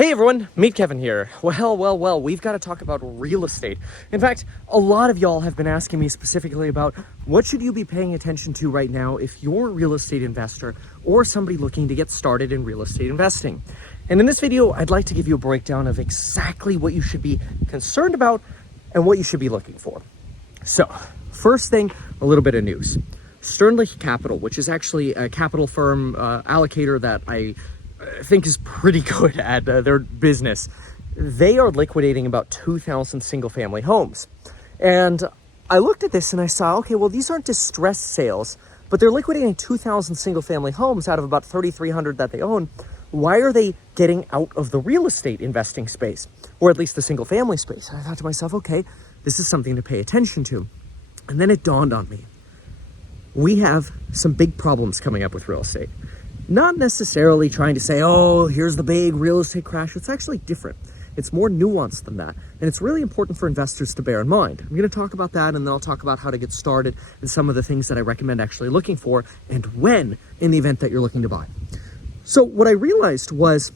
Hey everyone, Meet Kevin here. Well, we've got to talk about real estate. In fact, a lot of y'all have been asking me specifically about what should you be paying attention to right now if you're a real estate investor or somebody looking to get started in real estate investing. And in this video, I'd like to give you a breakdown of exactly what you should be concerned about and what you should be looking for. So, first thing, a little bit of news. Sternlich Capital, which is actually a capital firm allocator that I think is pretty good at their business. They are liquidating about 2,000 single-family homes. And I looked at this and I saw, okay, well, these aren't distressed sales, but they're liquidating 2,000 single-family homes out of about 3,300 that they own. Why are they getting out of the real estate investing space, or at least the single-family space? And I thought to myself, okay, this is something to pay attention to. And then it dawned on me. We have some big problems coming up with real estate. Not necessarily trying to say, oh, here's the big real estate crash. It's actually different. It's more nuanced than that. And it's really important for investors to bear in mind. I'm going to talk about that, and then I'll talk about how to get started and some of the things that I recommend actually looking for and when in the event that you're looking to buy. So what I realized was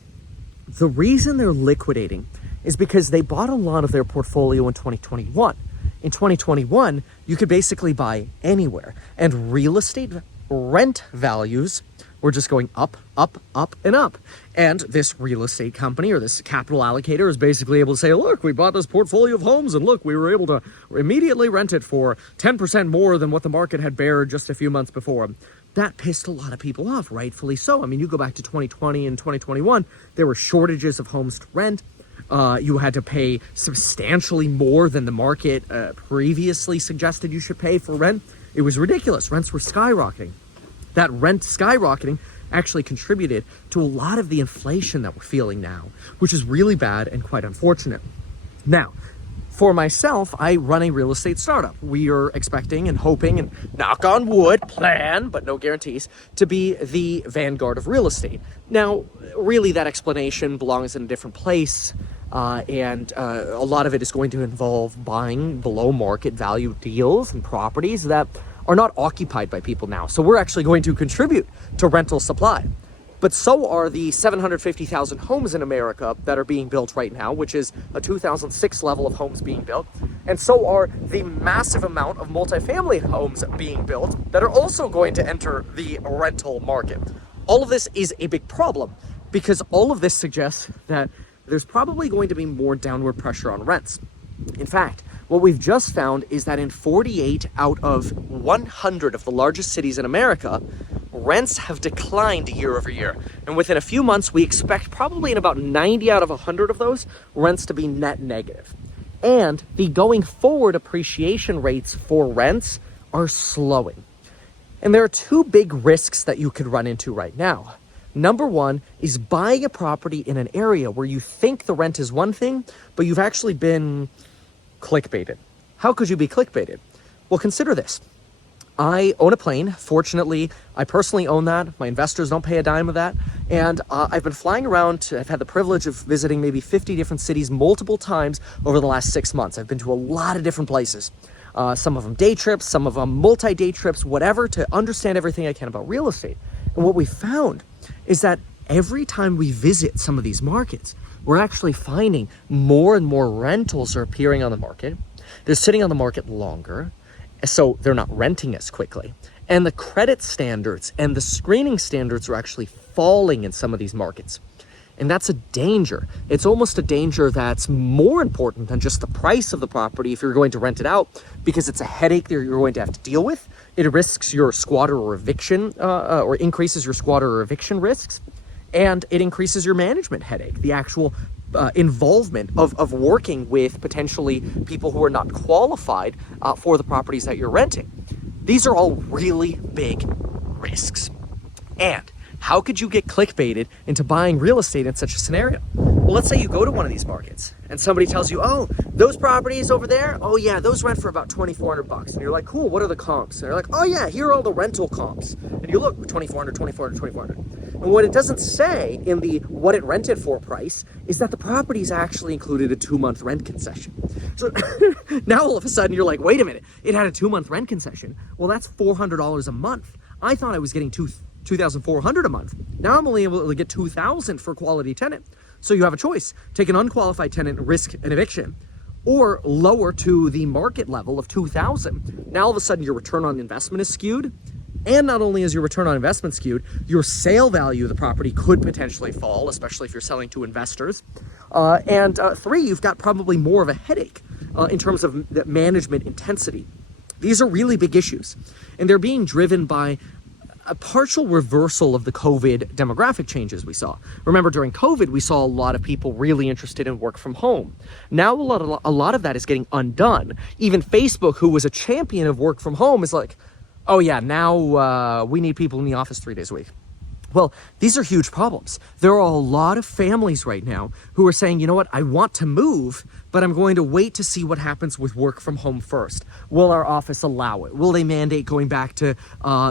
the reason they're liquidating is because they bought a lot of their portfolio in 2021. In 2021, you could basically buy anywhere, and real estate rent values we're just going up, and up. And this real estate company or this capital allocator is basically able to say, look, we bought this portfolio of homes and look, we were able to immediately rent it for 10% more than what the market had bared just a few months before. That pissed a lot of people off, rightfully so. I mean, you go back to 2020 and 2021, there were shortages of homes to rent. You had to pay substantially more than the market previously suggested you should pay for rent. It was ridiculous. Rents were skyrocketing. That rent skyrocketing actually contributed to a lot of the inflation that we're feeling now, which is really bad and quite unfortunate. Now, for myself, I run a real estate startup. We are expecting and hoping and knock on wood, plan, but no guarantees, to be the vanguard of real estate. Now, really that explanation belongs in a different place. And a lot of it is going to involve buying below market value deals and properties that are not occupied by people now. So we're actually going to contribute to rental supply. But so are the 750,000 homes in America that are being built right now, which is a 2006 level of homes being built. And so are the massive amount of multifamily homes being built that are also going to enter the rental market. All of this is a big problem because all of this suggests that there's probably going to be more downward pressure on rents. In fact, what we've just found is that in 48 out of 100 of the largest cities in America, rents have declined year over year. And within a few months, we expect probably in about 90 out of 100 of those, rents to be net negative. And the going forward appreciation rates for rents are slowing. And there are two big risks that you could run into right now. Number one is buying a property in an area where you think the rent is one thing, but you've actually been clickbaited. How could you be clickbaited? Well, consider this. I own a plane. Fortunately, I personally own that. My investors don't pay a dime of that. And I've been flying around. I've had the privilege of visiting maybe 50 different cities multiple times over the last 6 months. I've been to a lot of different places. Some of them day trips, some of them multi-day trips, whatever, to understand everything I can about real estate. And what we found is that every time we visit some of these markets, we're actually finding more and more rentals are appearing on the market. They're sitting on the market longer, so they're not renting as quickly. And the credit standards and the screening standards are actually falling in some of these markets. And that's a danger. It's almost a danger that's more important than just the price of the property if you're going to rent it out, because it's a headache that you're going to have to deal with. It risks your squatter or eviction, or increases your squatter or eviction risks. And it increases your management headache, the actual involvement of working with potentially people who are not qualified for the properties that you're renting. These are all really big risks. And how could you get clickbaited into buying real estate in such a scenario? Well, let's say you go to one of these markets and somebody tells you, oh, those properties over there, oh yeah, those rent for about $2,400. And you're like, cool, what are the comps? And they're like, oh yeah, here are all the rental comps. And you look, $2,400, $2,400, $2,400. And what it doesn't say in the what it rented for price is that the property's actually included a 2-month rent concession. So now all of a sudden you're like, wait a minute, it had a 2-month rent concession. Well, that's $400 a month. I thought I was getting $2,400 a month. Now I'm only able to get $2,000 for quality tenant. So you have a choice. Take an unqualified tenant, risk an eviction, or lower to the market level of 2,000. Now all of a sudden your return on investment is skewed. And not only is your return on investment skewed, your sale value of the property could potentially fall, especially if you're selling to investors. And three, you've got probably more of a headache in terms of the management intensity. These are really big issues, and they're being driven by a partial reversal of the COVID demographic changes we saw. Remember, during COVID, we saw a lot of people really interested in work from home. Now, a lot of that is getting undone. Even Facebook, who was a champion of work from home, is like, oh yeah, now we need people in the office 3 days a week. Well, these are huge problems. There are a lot of families right now who are saying, you know what, I want to move, but I'm going to wait to see what happens with work from home first. Will our office allow it? Will they mandate going back to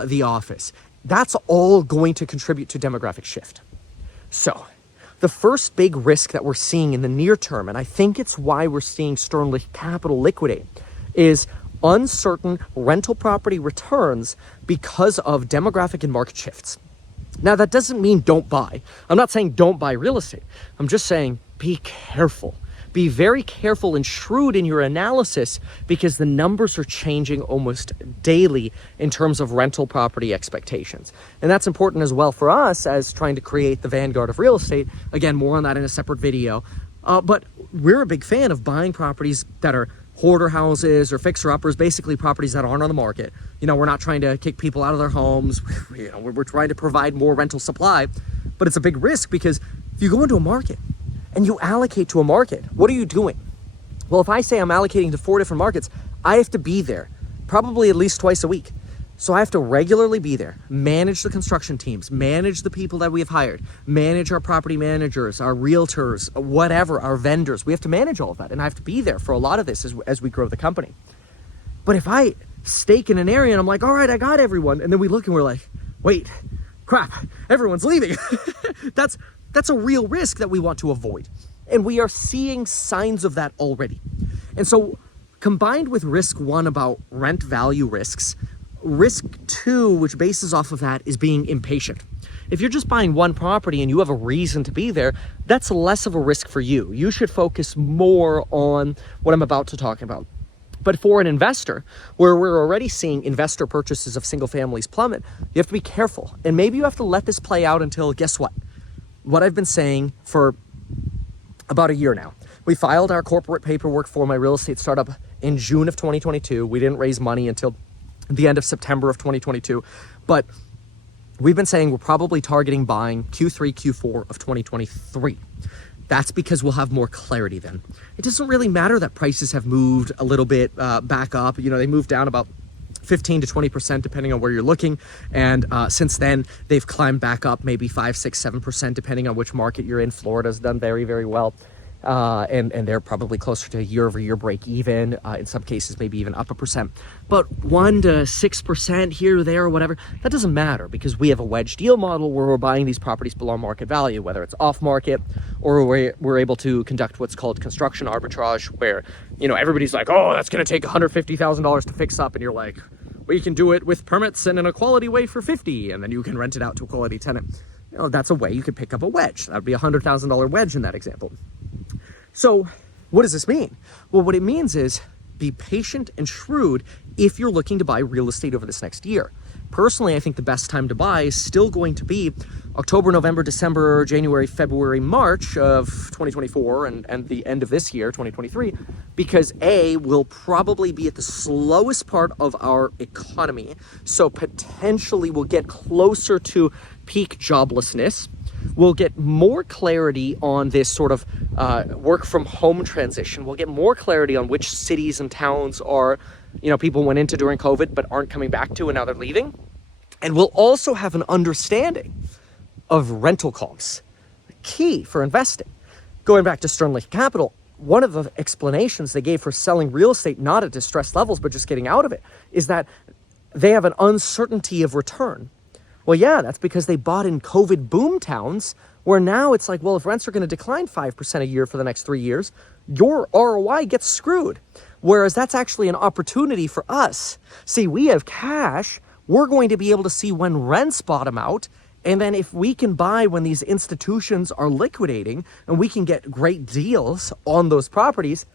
the office? That's all going to contribute to demographic shift. So, the first big risk that we're seeing in the near term, and I think it's why we're seeing Sternlich Capital liquidate, is uncertain rental property returns because of demographic and market shifts. Now, that doesn't mean don't buy. I'm not saying don't buy real estate. I'm just saying be careful. Be very careful and shrewd in your analysis, because the numbers are changing almost daily in terms of rental property expectations. And that's important as well for us as trying to create the vanguard of real estate. Again, more on that in a separate video. But we're a big fan of buying properties that are hoarder houses or fixer-uppers, basically properties that aren't on the market. You know, we're not trying to kick people out of their homes. You know, we're trying to provide more rental supply, but it's a big risk, because if you go into a market and you allocate to a market, what are you doing? Well, if I say I'm allocating to 4 different markets, I have to be there probably at least twice a week. So I have to regularly be there, manage the construction teams, manage the people that we have hired, manage our property managers, our realtors, whatever, our vendors. We have to manage all of that, and I have to be there for a lot of this as we grow the company. But if I stake in an area and I'm like, all right, I got everyone, and then we look and we're like, wait, crap, everyone's leaving. That's a real risk that we want to avoid. And we are seeing signs of that already. And so combined with risk one about rent value risks, risk two, which bases off of that, is being impatient. If you're just buying one property and you have a reason to be there, that's less of a risk for you. You should focus more on what I'm about to talk about. But for an investor, where we're already seeing investor purchases of single families plummet, you have to be careful. And maybe you have to let this play out until, guess what? What I've been saying for about a year now. We filed our corporate paperwork for my real estate startup in June of 2022. We didn't raise money until the end of September of 2022, but we've been saying we're probably targeting buying Q3, Q4 of 2023. That's because we'll have more clarity then. It doesn't really matter that prices have moved a little bit back up. You know, they moved down about 15 to 20% depending on where you're looking. And since then, they've climbed back up maybe 5, 6, 7% depending on which market you're in. Florida's done very, very well. And they're probably closer to year-over-year break even, in some cases maybe even up 1%. But 1 to 6% here or there or whatever, that doesn't matter, because we have a wedge deal model where we're buying these properties below market value, whether it's off market or we're able to conduct what's called construction arbitrage, where, you know, everybody's like, oh, that's going to take $150,000 to fix up, and you're like, we can do it with permits and in a quality way for $50,000, and then you can rent it out to a quality tenant. You know, that's a way you could pick up a wedge. That would be a $100,000 wedge in that example. So what does this mean? Well, what it means is be patient and shrewd if you're looking to buy real estate over this next year. Personally, I think the best time to buy is still going to be October, November, December, January, February, March of 2024 and the end of this year, 2023, because A, will probably be at the slowest part of our economy. So potentially we'll get closer to peak joblessness. We'll get more clarity on this sort of work from home transition. We'll get more clarity on which cities and towns are, you know, people went into during COVID but aren't coming back to, and now they're leaving. And we'll also have an understanding of rental comps, key for investing. Going back to Sternlich Capital, one of the explanations they gave for selling real estate, not at distressed levels, but just getting out of it, is that they have an uncertainty of return. Well, yeah, that's because they bought in COVID boom towns, where now it's like, well, if rents are going to decline 5% a year for the next 3 years, your ROI gets screwed. Whereas that's actually an opportunity for us. See, we have cash. We're going to be able to see when rents bottom out And then if we can buy when these institutions are liquidating and we can get great deals on those properties,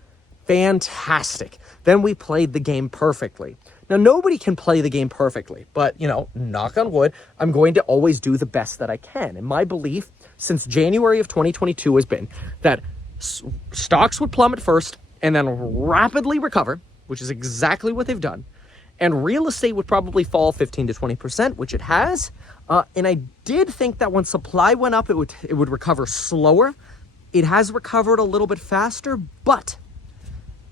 fantastic. Then we played the game perfectly. Now, nobody can play the game perfectly, but, knock on wood, I'm going to always do the best that I can. And my belief since January of 2022 has been that stocks would plummet first and then rapidly recover, which is exactly what they've done. And real estate would probably fall 15 to 20%, which it has. And I did think that when supply went up, it would recover slower. It has recovered a little bit faster, but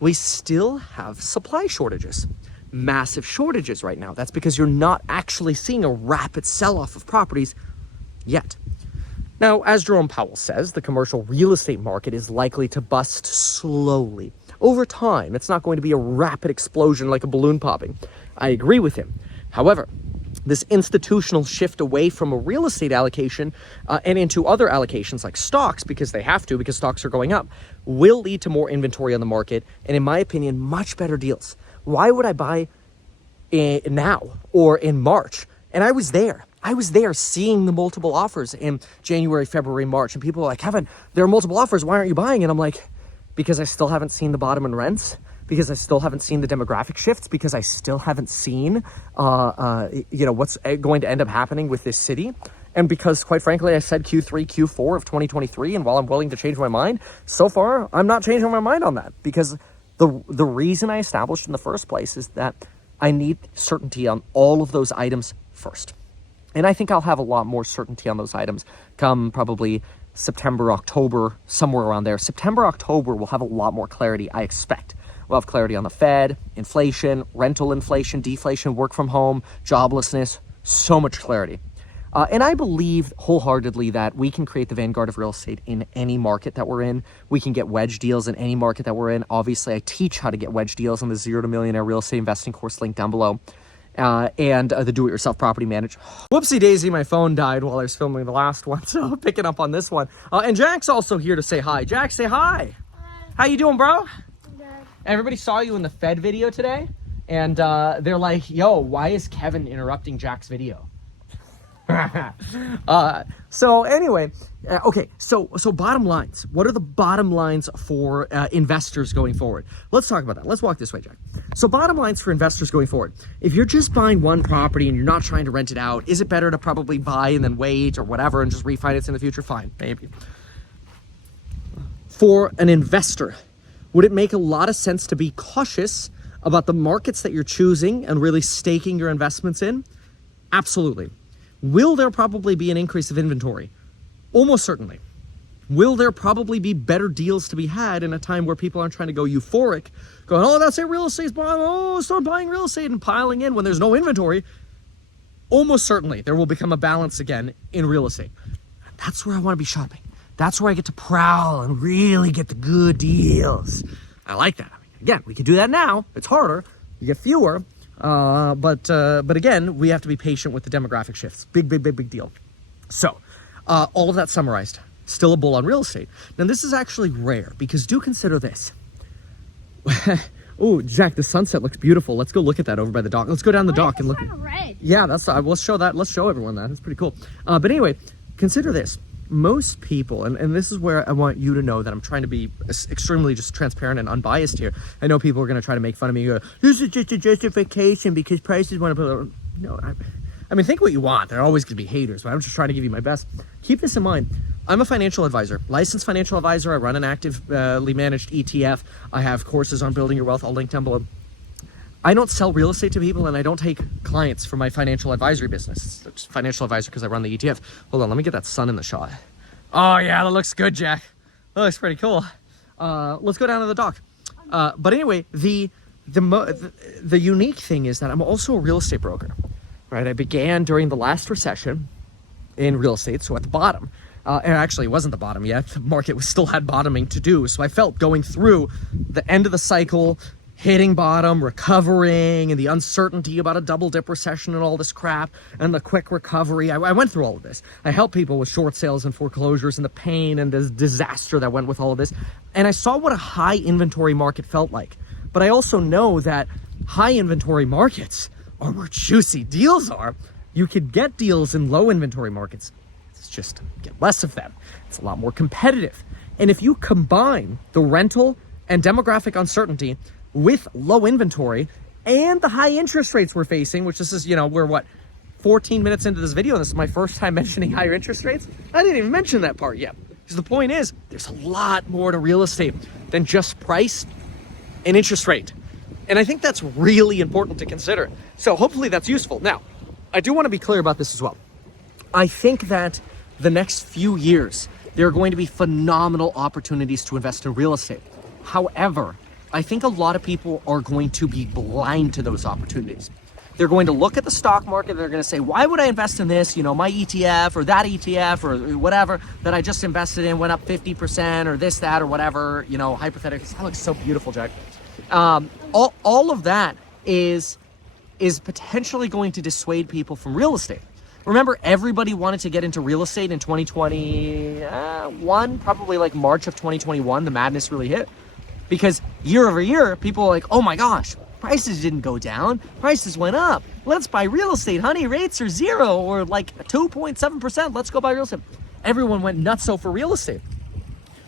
we still have supply shortages. Massive shortages right now. That's because you're not actually seeing a rapid sell-off of properties yet. Now, as Jerome Powell says, the commercial real estate market is likely to bust slowly. Over time, it's not going to be a rapid explosion like a balloon popping. I agree with him. However, this institutional shift away from a real estate allocation and into other allocations like stocks, because they have to, because stocks are going up, will lead to more inventory on the market and, in my opinion, much better deals. Why would I buy now or in March? And I was there. I was there seeing the multiple offers in January, February, March. And people are like, Kevin, there are multiple offers. Why aren't you buying? And I'm like, because I still haven't seen the bottom in rents, because I still haven't seen the demographic shifts, because I still haven't seen, what's going to end up happening with this city. And because, quite frankly, I said Q3, Q4 of 2023, and while I'm willing to change my mind, so far, I'm not changing my mind on that, because the reason I established in the first place is that I need certainty on all of those items first. And I think I'll have a lot more certainty on those items come probably September, October, somewhere around there. September, October, we'll have a lot more clarity, I expect. We'll have clarity on the Fed, inflation, rental inflation, deflation, work from home, joblessness, so much clarity. And I believe wholeheartedly that we can create the vanguard of real estate in any market that we're in. We can get wedge deals in any market that we're in. Obviously, I teach how to get wedge deals on the Zero to Millionaire Real Estate Investing course link down below. And the do-it-yourself property manager. Whoopsie daisy, my phone died while I was filming the last one, so picking up on this one. And Jack's also here to say hi. Jack, say hi. Hi. How you doing, bro? Good. Everybody saw you in the Fed video today, and they're like, yo, why is Kevin interrupting Jack's video? So anyway, okay, so bottom lines. What are the bottom lines for investors going forward? Let's talk about that. Let's walk this way, Jack. So bottom lines for investors going forward. If you're just buying one property and you're not trying to rent it out, is it better to probably buy and then wait or whatever and just refinance in the future? Fine, maybe. For an investor, would it make a lot of sense to be cautious about the markets that you're choosing and really staking your investments in? Absolutely. Will there probably be an increase of inventory? Almost certainly. Will there probably be better deals to be had in a time where people aren't trying to go euphoric, going, oh, that's it, real estate's buying, oh, start buying real estate and piling in when there's no inventory? Almost certainly there will become a balance again in real estate. That's where I want to be shopping. That's where I get to prowl and really get the good deals. I like that. I mean, again, we can do that now. It's harder. You get fewer. But again, we have to be patient with the demographic shifts. Big deal. So, all of that summarized, still a bull on real estate. Now, this is actually rare because do consider this. Oh, Jack, the sunset looks beautiful. Let's go look at that over by the dock. Let's go down the dock and look at red. Yeah, that's, let's show that. Let's show everyone that. It's pretty cool. But anyway, consider this. Most people, and this is where I want you to know that I'm trying to be extremely just transparent and unbiased here. I know people are going to try to make fun of me. Go, this is just a justification because prices want to put. No, I mean, think what you want. There are always going to be haters, but I'm just trying to give you my best. Keep this in mind. I'm a financial advisor, licensed financial advisor. I run an actively managed ETF. I have courses on building your wealth. I'll link down below. I don't sell real estate to people, and I don't take clients for my financial advisory business. It's financial advisor because I run the ETF. Hold on, let me get that sun in the shot. Oh yeah, that looks good, Jack. That looks pretty cool. Let's go down to the dock. But anyway, the unique thing is that I'm also a real estate broker, right? I began during the last recession in real estate, so at the bottom. And actually, it wasn't the bottom yet. The market still had bottoming to do. So I felt going through the end of the cycle, hitting bottom, recovering, and the uncertainty about a double dip recession and all this crap, and the quick recovery. I went through all of this. I helped people with short sales and foreclosures and the pain and the disaster that went with all of this. And I saw what a high inventory market felt like. But I also know that high inventory markets are where juicy deals are. You could get deals in low inventory markets. It's just get less of them. It's a lot more competitive. And if you combine the rental and demographic uncertainty with low inventory and the high interest rates we're facing, which this is, we're what, 14 minutes into this video, and this is my first time mentioning higher interest rates. I didn't even mention that part yet. Because the point is, there's a lot more to real estate than just price and interest rate. And I think that's really important to consider. So hopefully that's useful. Now, I do want to be clear about this as well. I think that the next few years, there are going to be phenomenal opportunities to invest in real estate. However, I think a lot of people are going to be blind to those opportunities. They're going to look at the stock market. They're going to say, why would I invest in this? My ETF or that ETF or whatever that I just invested in went up 50% or this, that, or whatever, hypothetically. That looks so beautiful, Jack. All of that is potentially going to dissuade people from real estate. Remember, everybody wanted to get into real estate in 2021, probably like March of 2021, the madness really hit. Because year over year, people are like, oh my gosh, prices didn't go down, prices went up. Let's buy real estate, honey, rates are 0 or like 2.7%, let's go buy real estate. Everyone went nutso for real estate.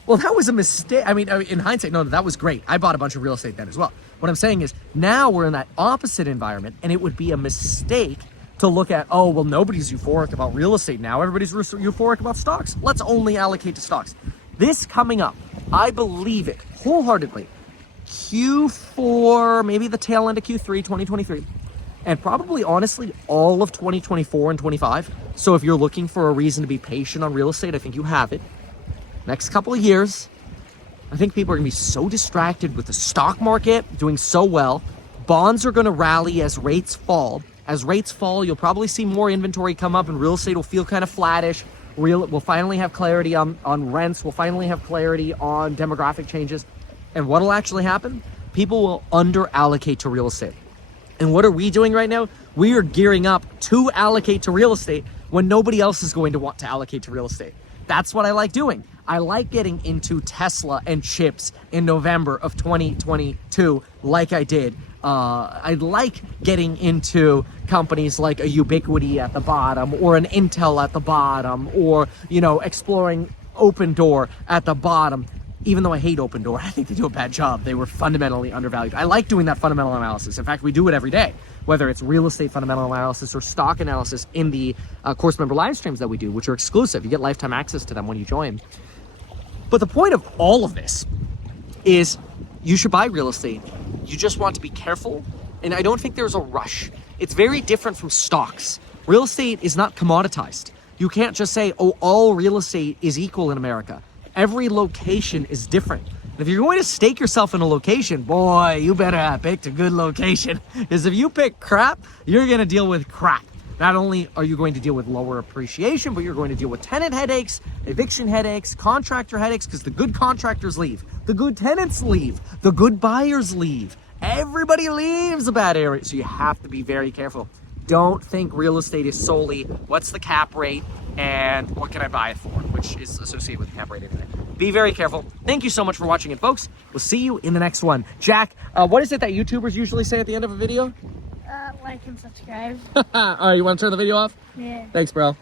Well, that was a mistake. I mean, in hindsight, no, that was great. I bought a bunch of real estate then as well. What I'm saying is now we're in that opposite environment, and it would be a mistake to look at, oh, well, nobody's euphoric about real estate now. Everybody's euphoric about stocks. Let's only allocate to stocks. This coming up, I believe it wholeheartedly, Q4, maybe the tail end of Q3, 2023, and probably, honestly, all of 2024 and 25. So if you're looking for a reason to be patient on real estate, I think you have it. Next couple of years, I think people are going to be so distracted with the stock market doing so well. Bonds are going to rally as rates fall. As rates fall, you'll probably see more inventory come up, and real estate will feel kind of flattish. We'll finally have clarity on rents. We'll finally have clarity on demographic changes. And what will actually happen? People will under-allocate to real estate. And what are we doing right now? We are gearing up to allocate to real estate when nobody else is going to want to allocate to real estate. That's what I like doing. I like getting into Tesla and chips in November of 2022 like I did. I like getting into companies like a Ubiquiti at the bottom or an Intel at the bottom or, exploring Opendoor at the bottom. Even though I hate Opendoor, I think they do a bad job. They were fundamentally undervalued. I like doing that fundamental analysis. In fact, we do it every day, whether it's real estate fundamental analysis or stock analysis in the course member live streams that we do, which are exclusive. You get lifetime access to them when you join. But the point of all of this is you should buy real estate. You just want to be careful. And I don't think there's a rush. It's very different from stocks. Real estate is not commoditized. You can't just say, oh, all real estate is equal in America. Every location is different. And if you're going to stake yourself in a location, boy, you better have picked a good location. Because if you pick crap, you're going to deal with crap. Not only are you going to deal with lower appreciation, but you're going to deal with tenant headaches, eviction headaches, contractor headaches, because the good contractors leave. The good tenants leave. The good buyers leave. Everybody leaves a bad area. So you have to be very careful. Don't think real estate is solely what's the cap rate and what can I buy it for, which is associated with the cap rate anyway. Be very careful. Thank you so much for watching it, folks. We'll see you in the next one. Jack, what is it that YouTubers usually say at the end of a video? Like and subscribe. All right, you want to turn the video off? Yeah. Thanks, bro.